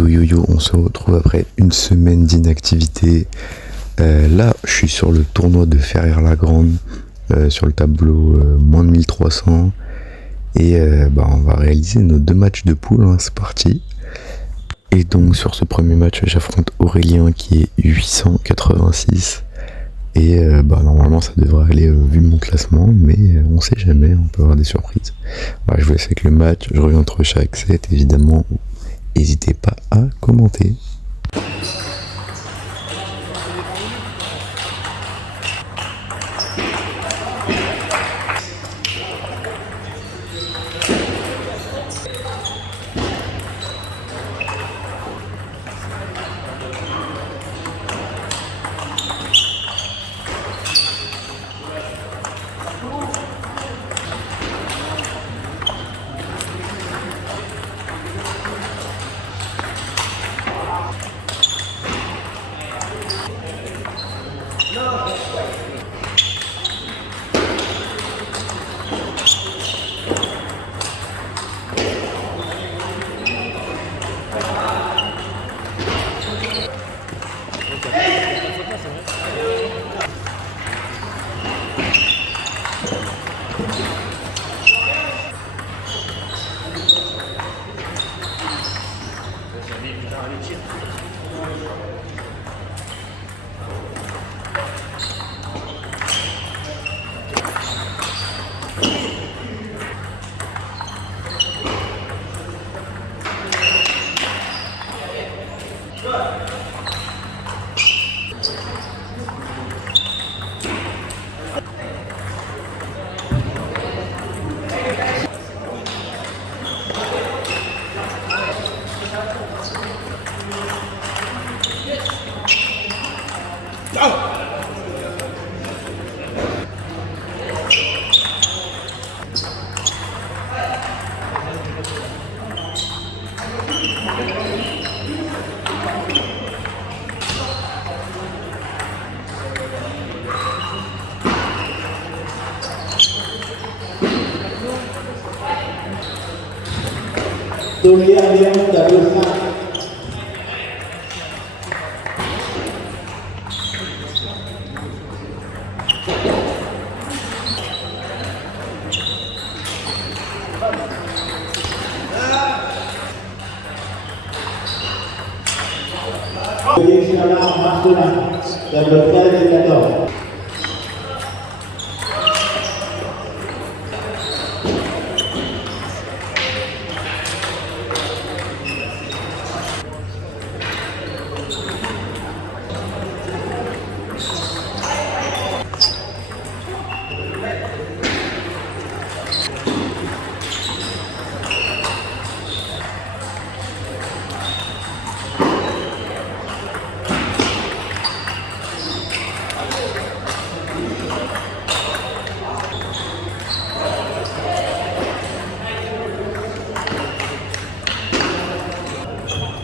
Yo yo yo, on se retrouve après une semaine d'inactivité. Là, je suis sur le tournoi de Ferrières-la-Grande, sur le tableau moins de 1300. Et on va réaliser nos 2 matchs de poule, hein, c'est parti. Et donc sur ce premier match, j'affronte Aurélien qui est 886. Et normalement ça devrait aller vu mon classement, mais on sait jamais, on peut avoir des surprises. Je vous laisse avec le match, je reviens entre chaque set évidemment. N'hésitez pas à commenter.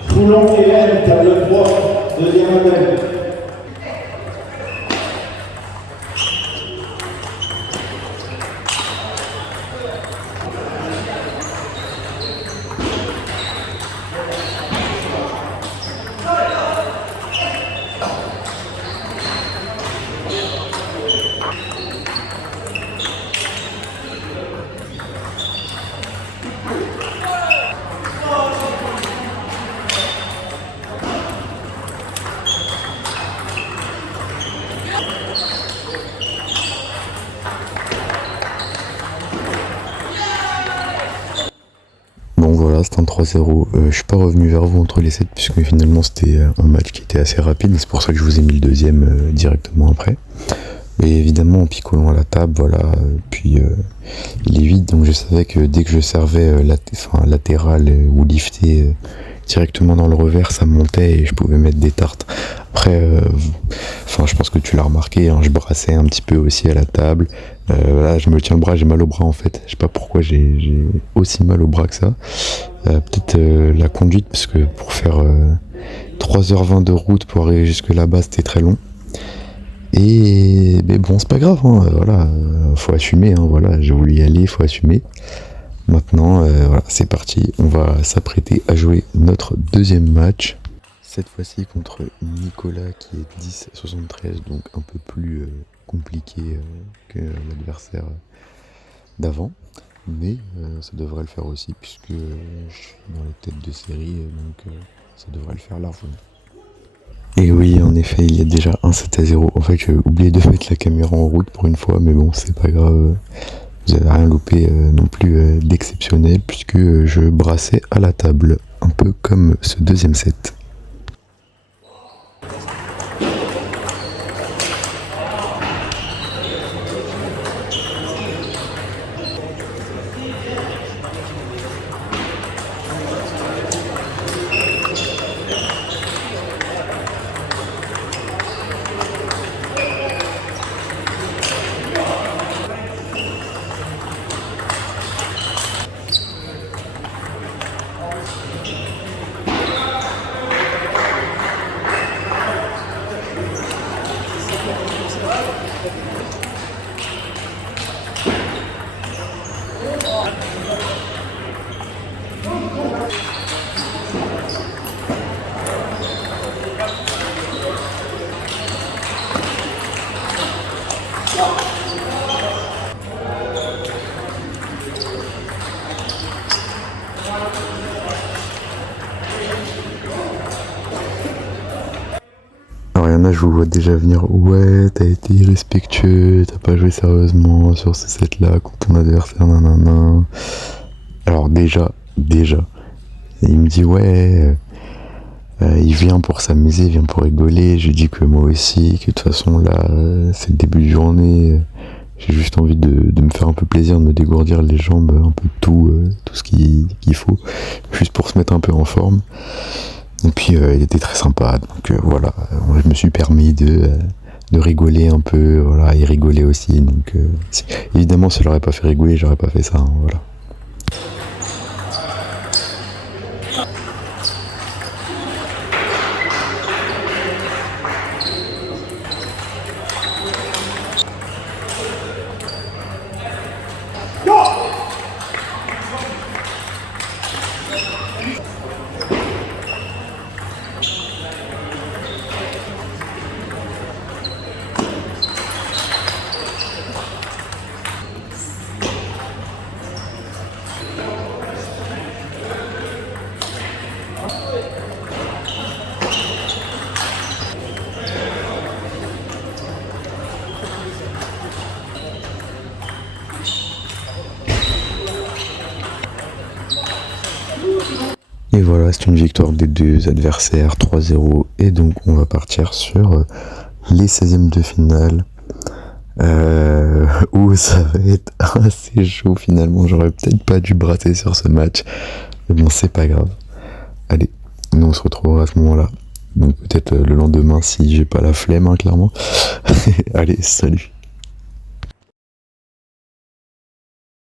Toulon Hélène, table 3, deuxième appel. C'était un 3-0. Je suis pas revenu vers vous entre les 7 puisque finalement c'était un match qui était assez rapide et c'est pour ça que je vous ai mis le deuxième directement après. Et évidemment en picolant à la table, voilà, puis il est vide donc je savais que dès que je servais latéral ou lifté directement dans le revers ça montait et je pouvais mettre des tartes. Après, je pense que tu l'as remarqué, hein, je brassais un petit peu aussi à la table. Là, je me tiens le bras, j'ai mal au bras en fait. Je sais pas pourquoi j'ai aussi mal au bras que ça. Peut-être la conduite, parce que pour faire 3h20 de route pour arriver jusque là-bas, c'était très long. Mais bon, c'est pas grave, hein, voilà, faut assumer, hein, voilà, j'ai voulu y aller, faut assumer. Maintenant, voilà, c'est parti. On va s'apprêter à jouer notre deuxième match. Cette fois-ci contre Nicolas qui est 10-73, donc un peu plus compliqué que l'adversaire d'avant. Mais ça devrait le faire aussi puisque je suis dans les têtes de série, donc ça devrait le faire largement. Et oui, en effet, il y a déjà un 7-0. En fait, j'ai oublié de mettre la caméra en route pour une fois, mais bon, c'est pas grave. Vous avez rien loupé non plus d'exceptionnel puisque je brassais à la table, un peu comme ce deuxième set. Alors il y en a, je vous vois déjà venir, ouais, t'as été irrespectueux, t'as pas joué sérieusement sur ce set-là contre ton adversaire, nanana. Alors déjà, il me dit ouais, il vient pour s'amuser, il vient pour rigoler, je lui dis que moi aussi, que de toute façon là, c'est le début de journée, j'ai juste envie de me faire un peu plaisir, de me dégourdir les jambes, un peu de tout ce qu'il faut, juste pour se mettre un peu en forme. Et puis il était très sympa, donc voilà, je me suis permis de rigoler un peu, voilà, il rigolait aussi, donc évidemment si je l'aurais pas fait rigoler, j'aurais pas fait ça, hein, voilà. Et voilà, c'est une victoire des deux adversaires, 3-0. Et donc on va partir sur les 16e de finale. Où ça va être assez chaud finalement. J'aurais peut-être pas dû brasser sur ce match. Mais bon, c'est pas grave. Allez, nous on se retrouvera à ce moment-là. Donc peut-être le lendemain si j'ai pas la flemme, hein, clairement. Allez, salut.